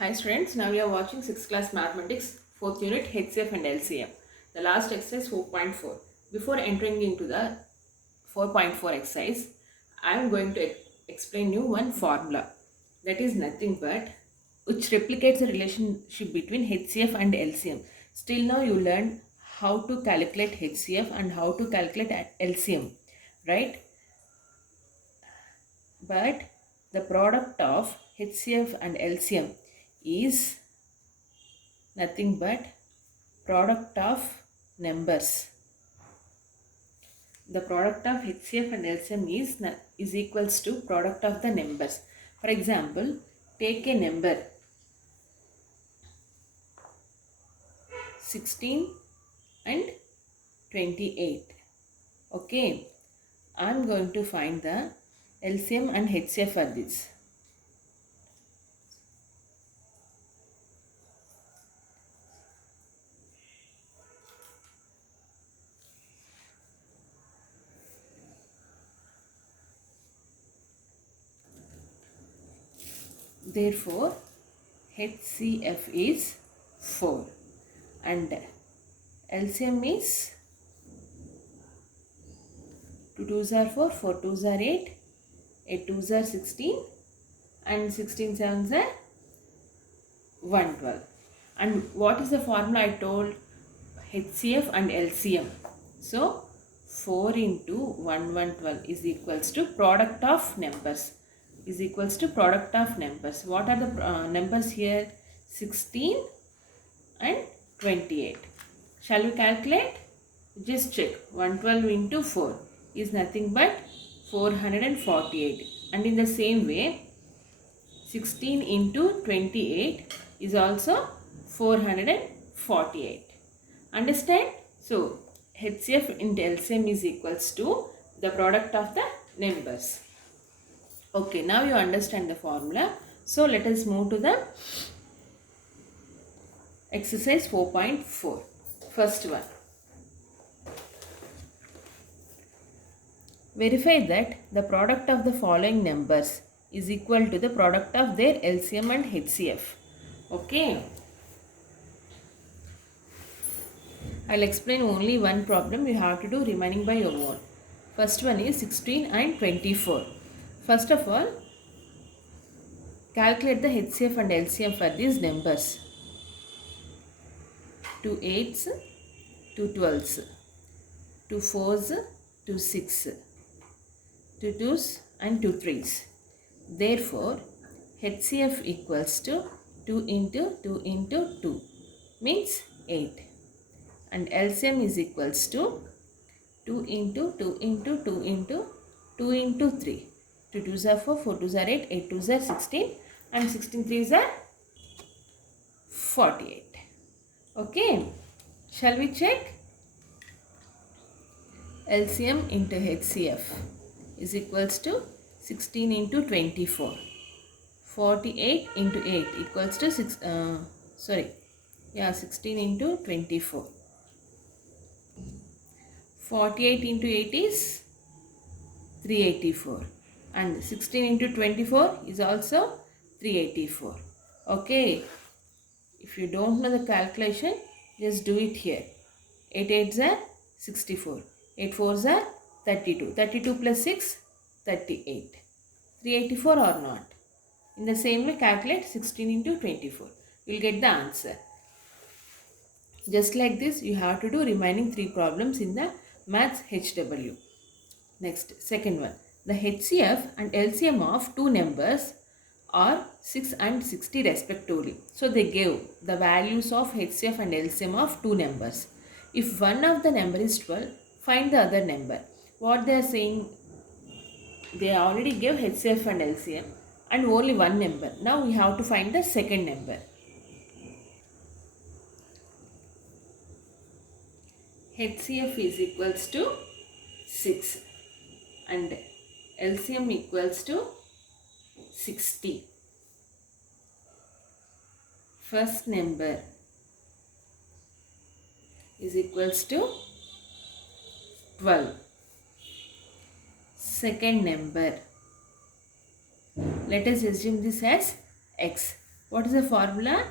Hi students, now we are watching 6th class mathematics 4th unit HCF and LCM. The last exercise 4.4. Before entering into the 4.4 exercise, I am going to explain you one formula that is nothing but which replicates the relationship between HCF and LCM. Still now you learned how to calculate HCF and how to calculate LCM, right? But the product of HCF and LCM is nothing but product of numbers. The product of HCF and LCM is equals to product of the numbers. For example, take a number 16 and 28. Okay, I am going to find the LCM and HCF for this. Therefore, HCF is 4 and LCM is 2 2s are 4, 4 2s are 8, 8 2s are 16 and 16 7s are 112. And what is the formula I told? HCF and LCM. So 4 into 112 is equals to product of numbers. Is equals to product of numbers. What are the numbers here? 16 and 28. Shall we calculate? Just check. 112 into 4 is nothing but 448. And in the same way, 16 into 28 is also 448. Understand? So, HCF into LCM is equals to the product of the numbers. Okay, now you understand the formula. So, let us move to the exercise 4.4. First one. Verify that the product of the following numbers is equal to the product of their LCM and HCF. Okay. I'll explain only one problem. You have to do remaining by your own. First one is 16 and 24. First of all, calculate the HCF and LCM for these numbers. 2 8s, 2 12s, 2 4s, 2 6, 2 2s and 2 3s. Therefore, HCF equals to 2 into 2 into 2 means 8. And LCM is equals to 2 into 2 into 2 into 2 into 3. 2 2s are 4, 4 2s are 8, 8 2s are 16 and 16 3s are 48. Okay. Shall we check? LCM into HCF is equals to 16 into 24. 48 into 8 equals to 16 into 24. 48 into 8 is 384 and 16 into 24 is also 384. Okay, if you don't know the calculation, just do it here. 8 8s are 64, 8 4s are 32, 32 plus 6, 38. 384 or not? In the same way, calculate 16 into 24. You will get the answer. Just like this, you have to do remaining 3 problems in the maths HW. Next, second one. The HCF and LCM of two numbers are 6 and 60 respectively. So, they gave the values of HCF and LCM of two numbers. If one of the number is 12, find the other number. What they are saying, they already gave HCF and LCM and only one number. Now, we have to find the second number. HCF is equals to 6 and LCM equals to 60. First number is equals to 12. Second number, let us assume this as x. What is the formula?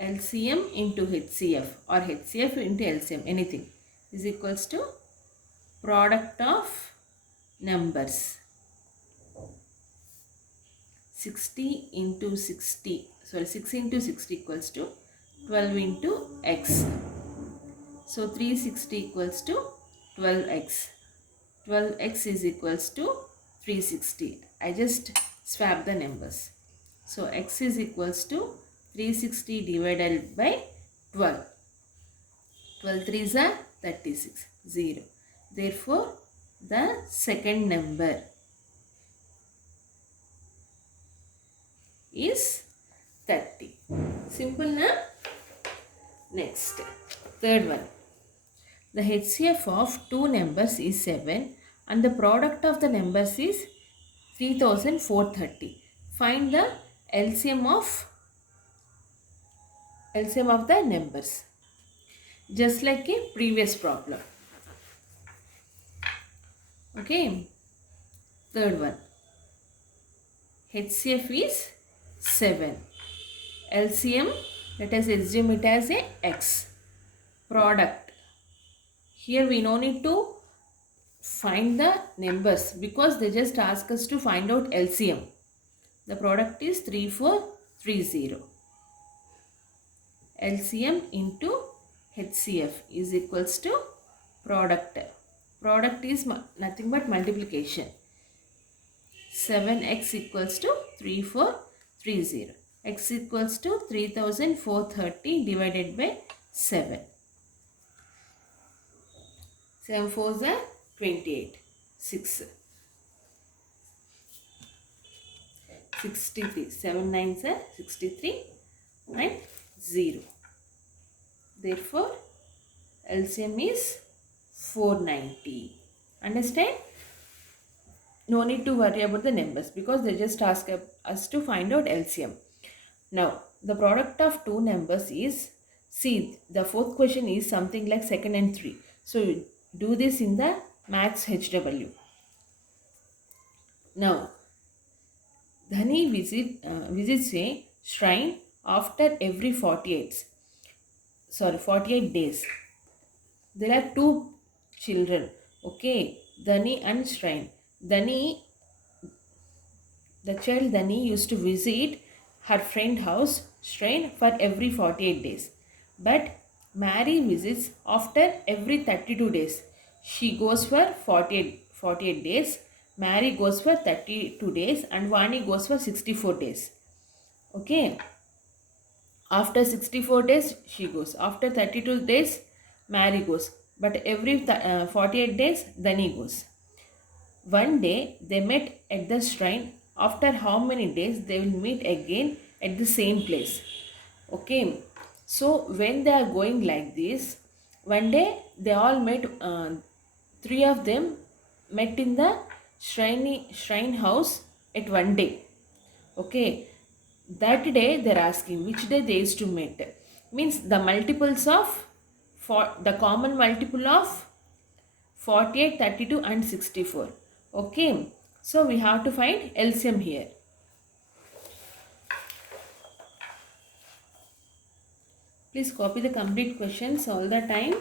LCM into HCF or HCF into LCM, anything, is equals to product of numbers. 60 into 60, sorry, 6 into 60 equals to 12 into x. So 360 equals to 12x. 12x is equals to 360. I just swap the numbers. So x is equals to 360 divided by 12. 12 3s are 36. 0. Therefore, the second number is 30. Simple, na? Next, third one. The HCF of two numbers is 7 and the product of the numbers is 3430. Find the LCM of the numbers. Just like a previous problem. Okay. Third one. HCF is 7. LCM, let us assume it as a x. Product. Here we no need to find the numbers because they just ask us to find out LCM. The product is 3430. LCM into HCF is equals to product. Product is nothing but multiplication. 7x equals to 3430. X equals to 3430 divided by 7. 7 4s are 28. 6. 63. 7 9s are 63 and 0. Therefore, LCM is 490. Understand? No need to worry about the numbers because they just ask us to find out LCM. Now, the product of two numbers is, see, the fourth question is something like second and 3. So, do this in the maths HW. Now, Dhani visits a shrine after every 48 days. There are two children, okay, Dhani and Shrine. The child Dhani used to visit her friend house Shrine for every 48 days. But Mary visits after every 32 days. She goes for 48 days. Mary goes for 32 days and Vani goes for 64 days. Okay. After 64 days, she goes. After 32 days, Mary goes. But every 48 days, Dhani goes. One day, they met at the shrine. After how many days, they will meet again at the same place. Okay. So, when they are going like this, one day, they all met, three of them met in the shrine house at one day. Okay, that day they're asking which day they used to meet. Means the multiples of, for the common multiple of 48, 32 and 64. Okay, so we have to find LCM here. Please copy the complete questions all the time.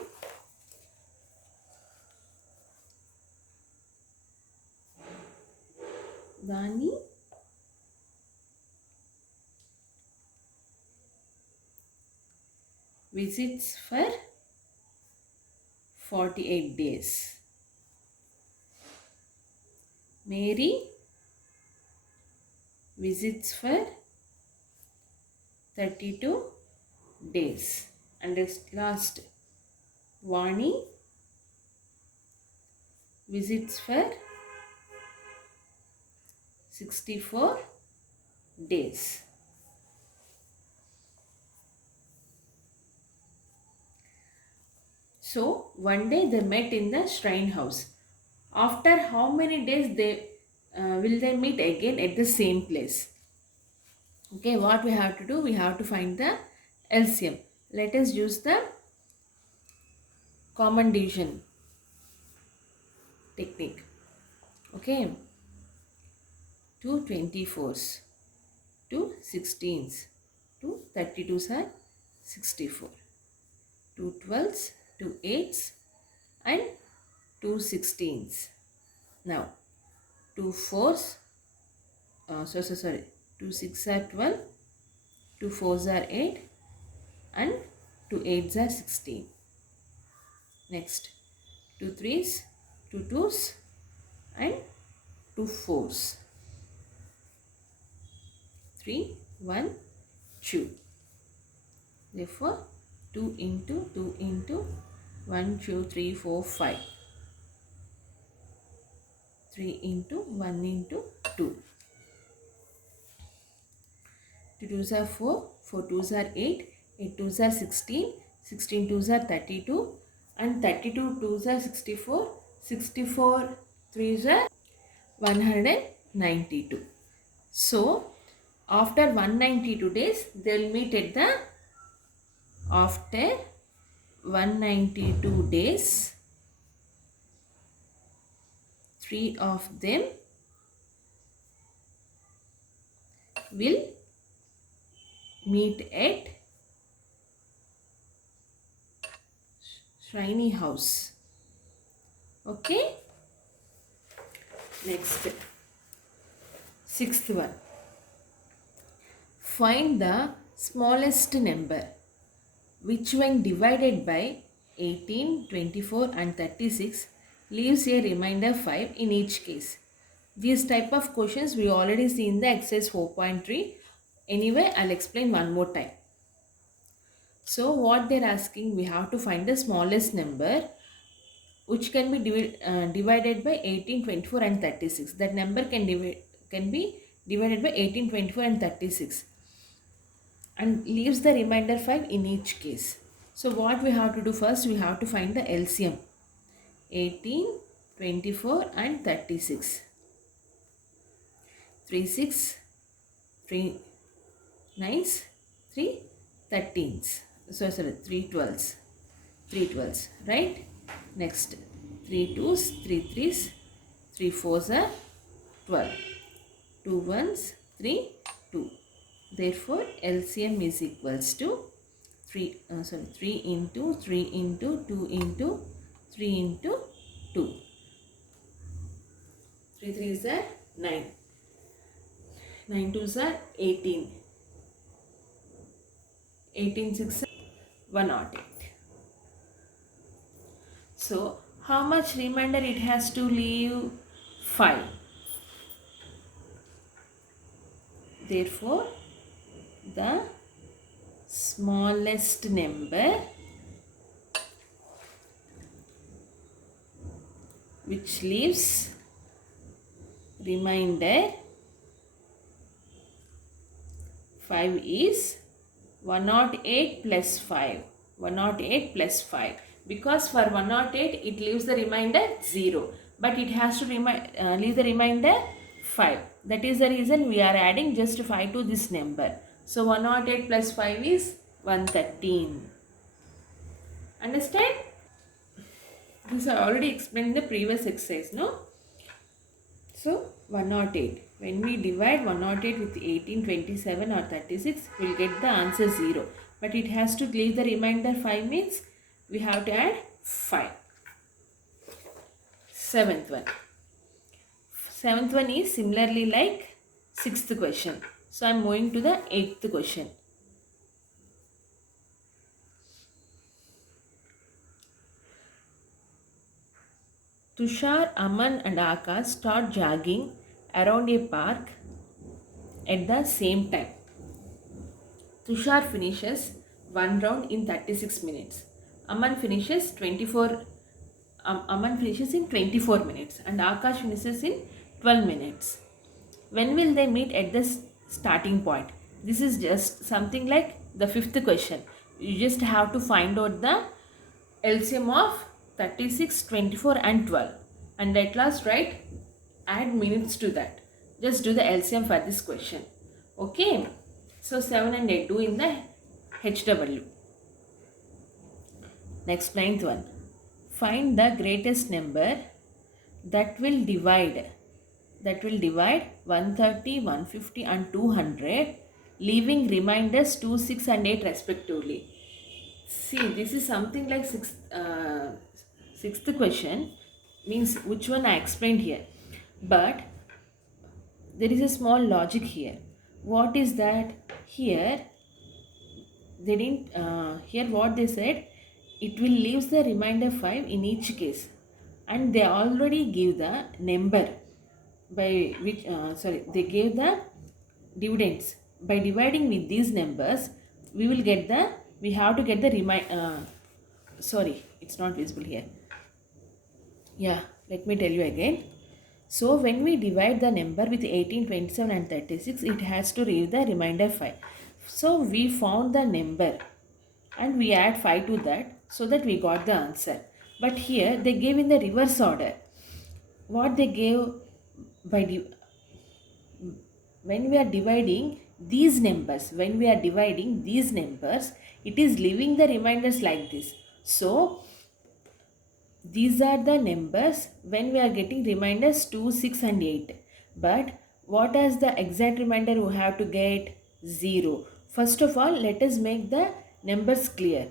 Dhani visits for 48 days. Mary visits for 32 days. And last, Vani visits for 64 days. So, one day they met in the shrine house. After how many days will they meet again at the same place? Okay, what we have to do? We have to find the LCM. Let us use the common division technique. Okay, 2 24s, 2 16s, 2 32s are 64. 2 12s, 2 8s and 2 16s. Now 2 4s, sorry, 2 6 are 12, 2 4s are 8 and 2 8s are 16. Next 2 3s, 2 2s and 2 4s. 3 1 2. Therefore 2 into 2 into 1 2 3 4 5. 3 into 1 into 2. 2 2s are 4, 4 2s are 8, 8 2s are 16, 16 2s are 32 and 32 2s are 64, 64 3s are 192. So after 192 days they will meet at the, after 192 days 3 of them will meet at Shriny House. Okay. Next, sixth one. Find the smallest number which when divided by 18, 24 and 36 leaves a remainder 5 in each case. These type of questions we already see in the exercise 4.3. Anyway, I'll explain one more time. So what they're asking, we have to find the smallest number which can be divided by 18, 24 and 36. That number can be divided by 18, 24 and 36 and leaves the remainder 5 in each case. So what we have to do first, we have to find the LCM. 18, 24 and 36. 3 6, 3 9s, 3 13s. So sorry, 3 12s. 3 12s, right? Next, 3 2s, 3 3s, 3 4s are 12. 2 1s, 3 2. Therefore, LCM is equals to 3 into 3 into 2 into 3 into 2. 3 3s are 9. 9 2s are 18. 18 6 108. So, how much remainder it has to leave? 5. Therefore, the smallest number which leaves remainder 5 is 108 plus 5. 108 plus 5. Because for 108 it leaves the remainder 0. But it has to leave the remainder 5. That is the reason we are adding just 5 to this number. So 108 plus 5 is 113. Understand? This I already explained in the previous exercise, no? So 108. When we divide 108 with 18, 27 or 36, we will get the answer 0. But it has to leave the remainder 5 means we have to add 5. Seventh one. Seventh one is similarly like sixth question. So I am moving to the eighth question. Tushar, Aman and Akash start jogging around a park at the same time. Tushar finishes one round in 36 minutes. Aman finishes in 24 minutes and Akash finishes in 12 minutes. When will they meet at the starting point? This is just something like the fifth question. You just have to find out the LCM of 36, 24 and 12. And at last add minutes to that. Just do the LCM for this question. Okay. So 7 and 8 do in the HW. Next, ninth one. Find the greatest number that will divide 130, 150 and 200, leaving reminders 2, 6 and 8 respectively. See, this is something like sixth question, means which one I explained here. But there is a small logic here. What is that? Here they didn't here what they said, it will leaves the remainder 5 in each case, and they already give the number by which they gave the dividends. By dividing with these numbers, we will get the, we have to get the sorry, it's not visible here. Yeah, let me tell you again. So when we divide the number with 18, 27 and 36, it has to leave the remainder 5. So we found the number and we add 5 to that, so that we got the answer. But here they gave in the reverse order. What they gave by when we are dividing these numbers, it is leaving the reminders like this. So these are the numbers when we are getting reminders 2, 6 and 8. But what is the exact reminder we have to get? 0. First of all, let us make the numbers clear.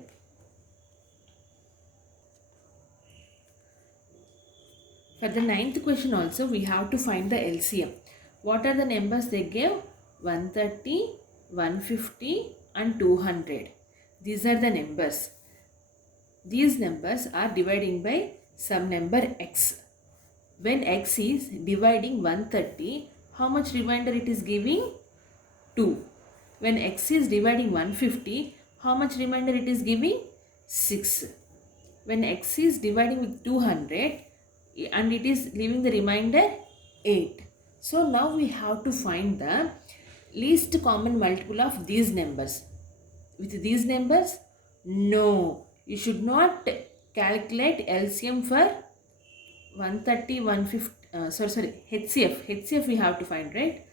For the ninth question also, we have to find the LCM. What are the numbers they gave? 130, 150 and 200. These are the numbers. These numbers are dividing by some number x. When x is dividing 130, how much remainder it is giving? 2. When x is dividing 150, how much remainder it is giving? 6. When x is dividing with 200 and it is leaving the remainder 8. So now we have to find the least common multiple of these numbers. With these numbers, no, you should not calculate LCM for 130, 150, HCF we have to find, right?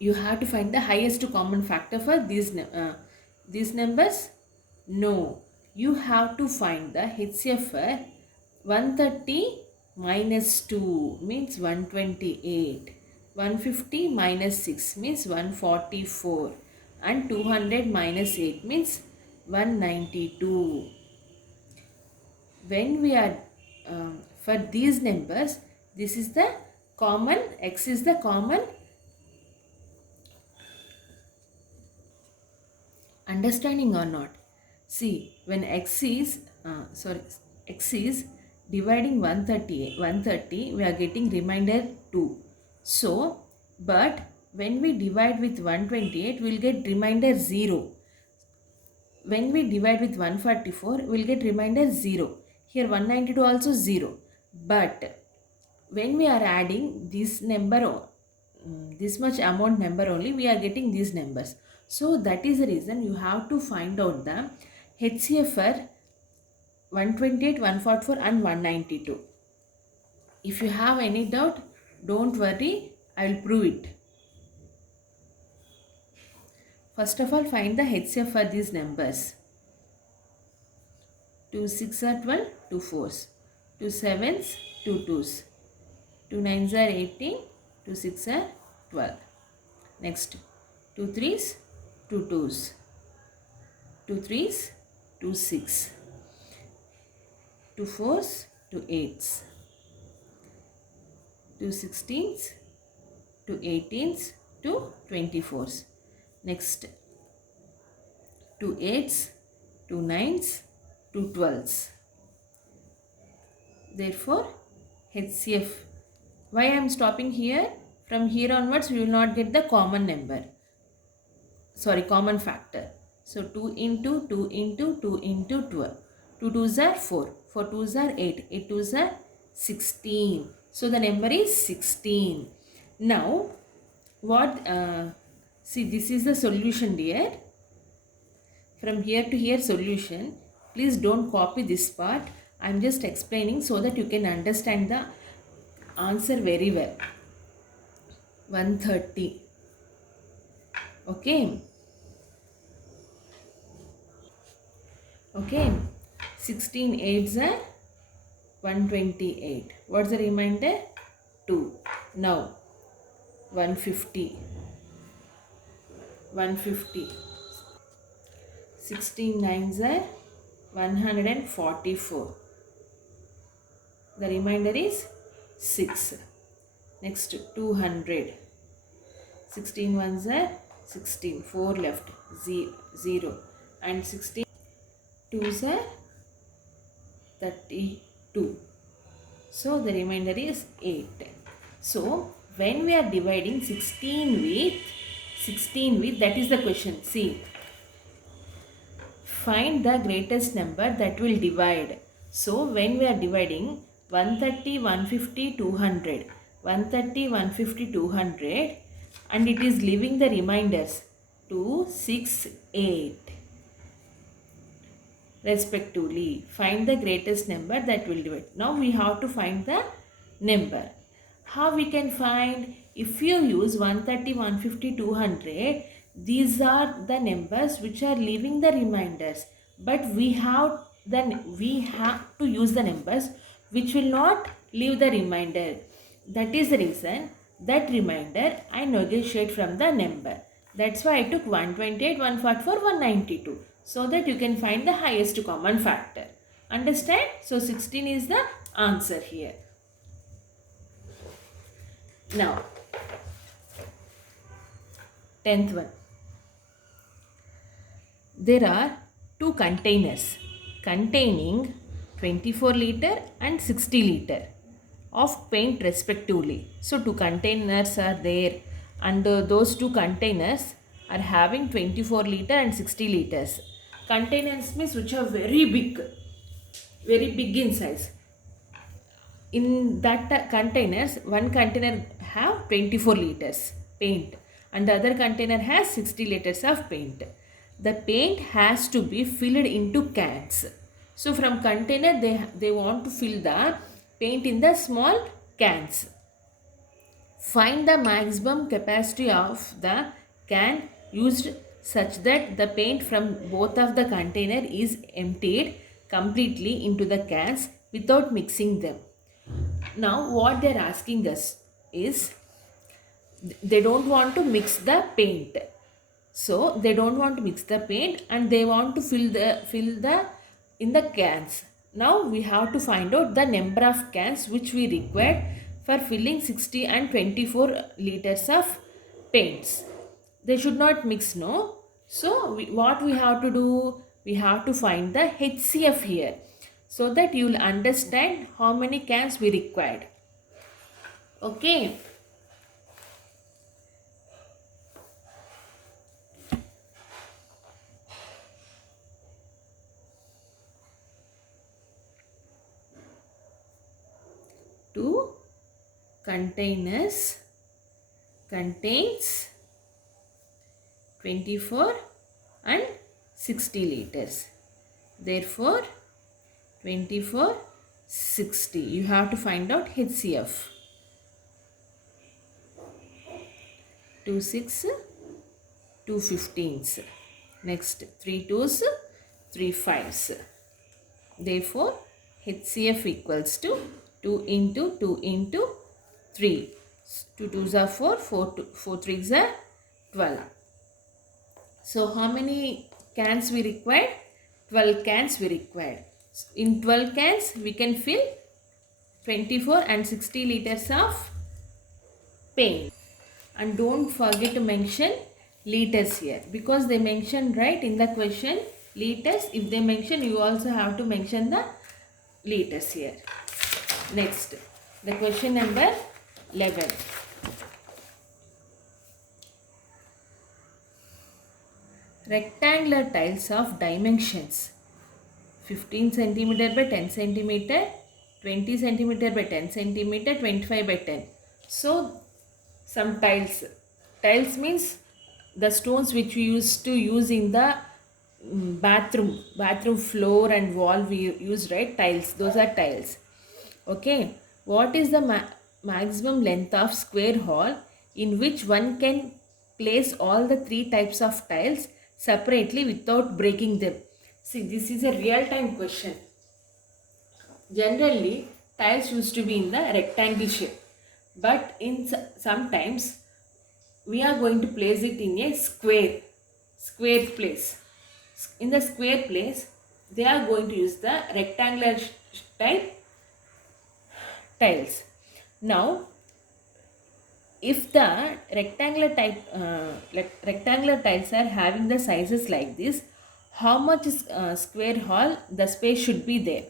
You have to find the highest common factor for these numbers. No, you have to find the HCF for 130 minus 2 means 128. 150 minus 6 means 144. And 200 minus 8 means 192. When we are for these numbers, this is the common, x is the common. Understanding or not? See, when x is dividing 130, we are getting remainder 2. So, but when we divide with 128, we will get remainder 0. When we divide with 144, we will get remainder 0. Here 192 also 0. But when we are adding this number, this much amount number only, we are getting these numbers. So that is the reason you have to find out the HCF for 128, 144 and 192. If you have any doubt, don't worry, I will prove it. First of all, find the HCF for these numbers. 2 6 are 12, 2 4s, 2 7s, 2 2s, 2 9s are 18, 2 6 are 12. Next, 2 3s, 2 2s, 2 3s, 2 6, 2 4s, 2 8s, 2 16s, 2 18s, 2 24s. Next, 2 8s, 2 9s, 2 12s. Therefore, HCF. Why I am stopping here? From here onwards, we will not get the common number. Common factor. So 2 into 2 into 2 into 12. 2 2s are 4. 4 2s are 8. 8 2s are 16. So the number is 16. Now, what? See, this is the solution, dear. From here to here solution. Please don't copy this part. I am just explaining so that you can understand the answer very well. 130. Okay. 16 8s are 128. What's the remainder? 2. Now 150. 150. 16 nines are 144. The remainder is 6. Next 200. 16 ones are 16. 4 left. 0. And 16 twos are 32. So the remainder is 8. So when we are dividing 16 with, that is the question. See, find the greatest number that will divide. So when we are dividing 130, 150, 200, 130, 150, 200, and it is leaving the reminders 2, 6, 8 respectively. Find the greatest number that will divide. Now we have to find the number. How we can find? If you use 130, 150, 200, these are the numbers which are leaving the reminders. But we have to use the numbers which will not leave the remainder. That is the reason that remainder I negotiate from the number. That's why I took 128, 144, 192. So that you can find the highest common factor. Understand? So 16 is the answer here. Now, 10th one. There are two containers containing 24 liter and 60 liter of paint respectively. So two containers are there, and those two containers are having 24 liter and 60 liters. Containers means which are very big in size. In that containers, one container have 24 liters paint and the other container has 60 liters of paint. The paint has to be filled into cans. So from container they want to fill the paint in the small cans. Find the maximum capacity of the can used such that the paint from both of the container is emptied completely into the cans without mixing them. Now what they are asking us is, they don't want to mix the paint. So they don't want to mix the paint and they want to fill the in the cans. Now we have to find out the number of cans which we require for filling 60 and 24 liters of paints. They should not mix, no. So what we have to do? We have to find the HCF here, so that you will understand how many cans we required. Okay. Two containers contains 24 and 60 liters. Therefore 24, 60. You have to find out HCF. 2 6, 2 15s. Next 3 2s, 3 5s. Therefore HCF equals to 2 into 2 into 3. 2 2s are 4, 4 3s are 12. So how many cans we required? 12 cans we required. In 12 cans we can fill 24 and 60 liters of paint. And don't forget to mention liters here, because they mentioned right in the question liters. If they mention, you also have to mention the liters here. Next, the question number 11. Rectangular tiles of dimensions 15 cm by 10 cm, 20 cm by 10 cm, 25 by 10. So some tiles. Tiles means the stones which we used to use in the bathroom floor and wall we use, right? Tiles. Those are tiles. Okay. What is the maximum length of square hall in which one can place all the three types of tiles separately without breaking them? See, this is a real-time question. Generally, tiles used to be in the rectangle shape, but in sometimes we are going to place it in a square place. In the square place, they are going to use the rectangular type tiles. Now, if the rectangular type rectangular tiles are having the sizes like this, how much is square hall the space should be there?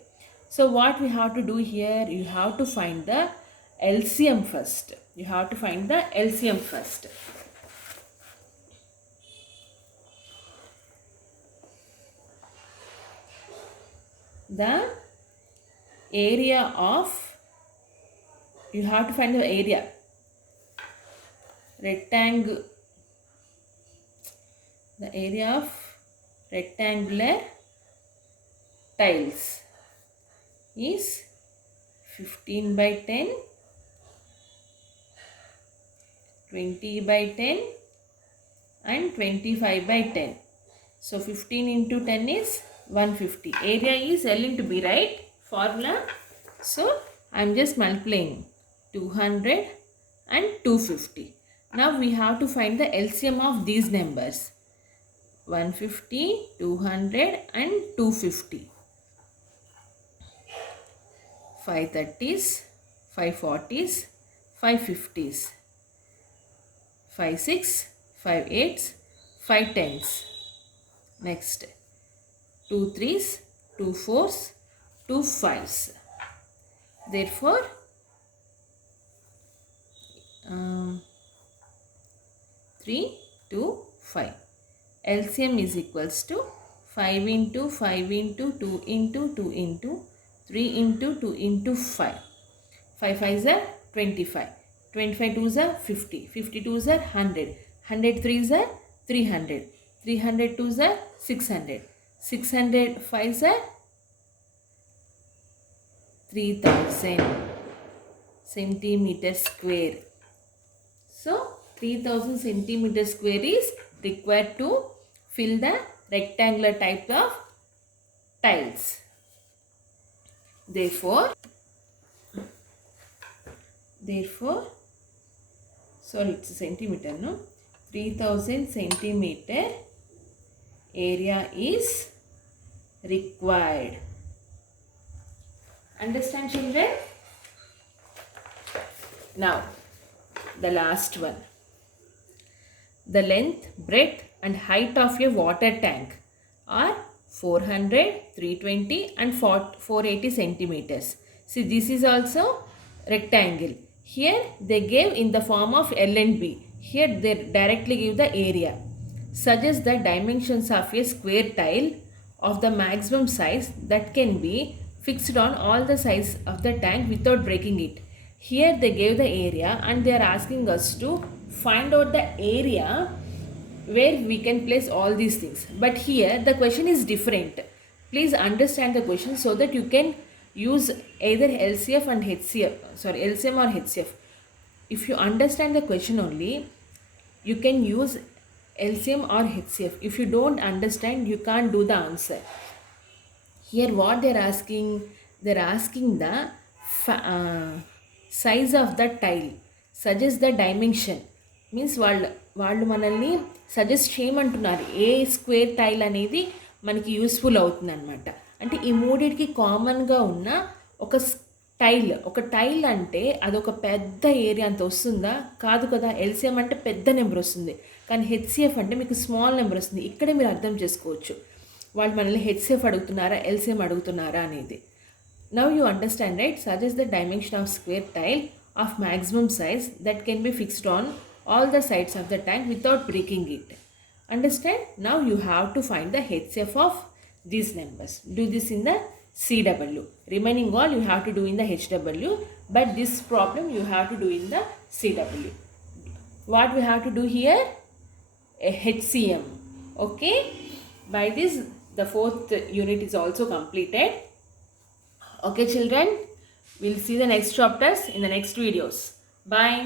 So what we have to do here, you have to find the LCM first. You have to find the LCM first. The area of, you have to find the area, the area of rectangular tiles is 15 by 10, 20 by 10 and 25 by 10. So 15 into 10 is 150. Area is L into B, right? Formula. So I am just multiplying 200 and 250. Now we have to find the LCM of these numbers. 150, 200 and 250. 530s, 540s, 550s, 56, 58s, 510s. Next, 2 3s, 2 4s, 2 5s. Therefore, 3, 2, 5. LCM is equals to 5 into 5 into 2 into 2 into 3 into 2 into 5. 5 5s are 25. 25 2s are 50. 50 2s are 100. 100 3s are 300. 300 2s are 600. 600 5s are 3000 centimeter square. So 3000 centimeter square is required to fill the rectangular type of tiles. Therefore, sorry, it's a centimeter, no? 3000 centimeter area is required. Understand, children? Now, the last one. The length, breadth and height of a water tank are 400, 320 and 480 centimeters. See, this is also rectangle. Here they gave in the form of L and B. Here they directly give the area. Suggest the dimensions of a square tile of the maximum size that can be fixed on all the sides of the tank without breaking it. Here they gave the area and they are asking us to find out the area where we can place all these things. But here the question is different. Please understand the question so that you can use either LCF and HCF, LCM or HCF. If you understand the question only, you can use LCM or HCF. If you don't understand, you can't do the answer. Here what they are asking the size of the tile. Suggest the dimension. Means వాళ్ళు మనల్ని suggest చేయమంటున్నారు ఏ square tile అనేది మనకి useful అవుతుంది అనమాట. అంటే ఈ మూడింటికి కామన్గా ఉన్న ఒక టైల్ అంటే అదొక పెద్ద ఏరియా అంత వస్తుందా? కాదు కదా. ఎల్సిఎం అంటే పెద్ద నెంబర్ వస్తుంది, కానీ హెచ్సిఎఫ్ అంటే మీకు స్మాల్ నెంబర్ వస్తుంది. ఇక్కడే మీరు అర్థం చేసుకోవచ్చు వాళ్ళు మనల్ని హెచ్సిఎఫ్ అడుగుతున్నారా ఎల్సిఎం అడుగుతున్నారా అనేది. Now you understand, right? Suggest the dimension of square tile of maximum size that can be fixed on all the sides of the tank without breaking it. Understand? Now you have to find the HCF of these numbers. Do this in the CW. Remaining all you have to do in the HW, but this problem you have to do in the CW. What we have to do here? A HCM. Okay? By this the 4th unit is also completed. Okay children, we'll see the next chapters in the next videos. Bye.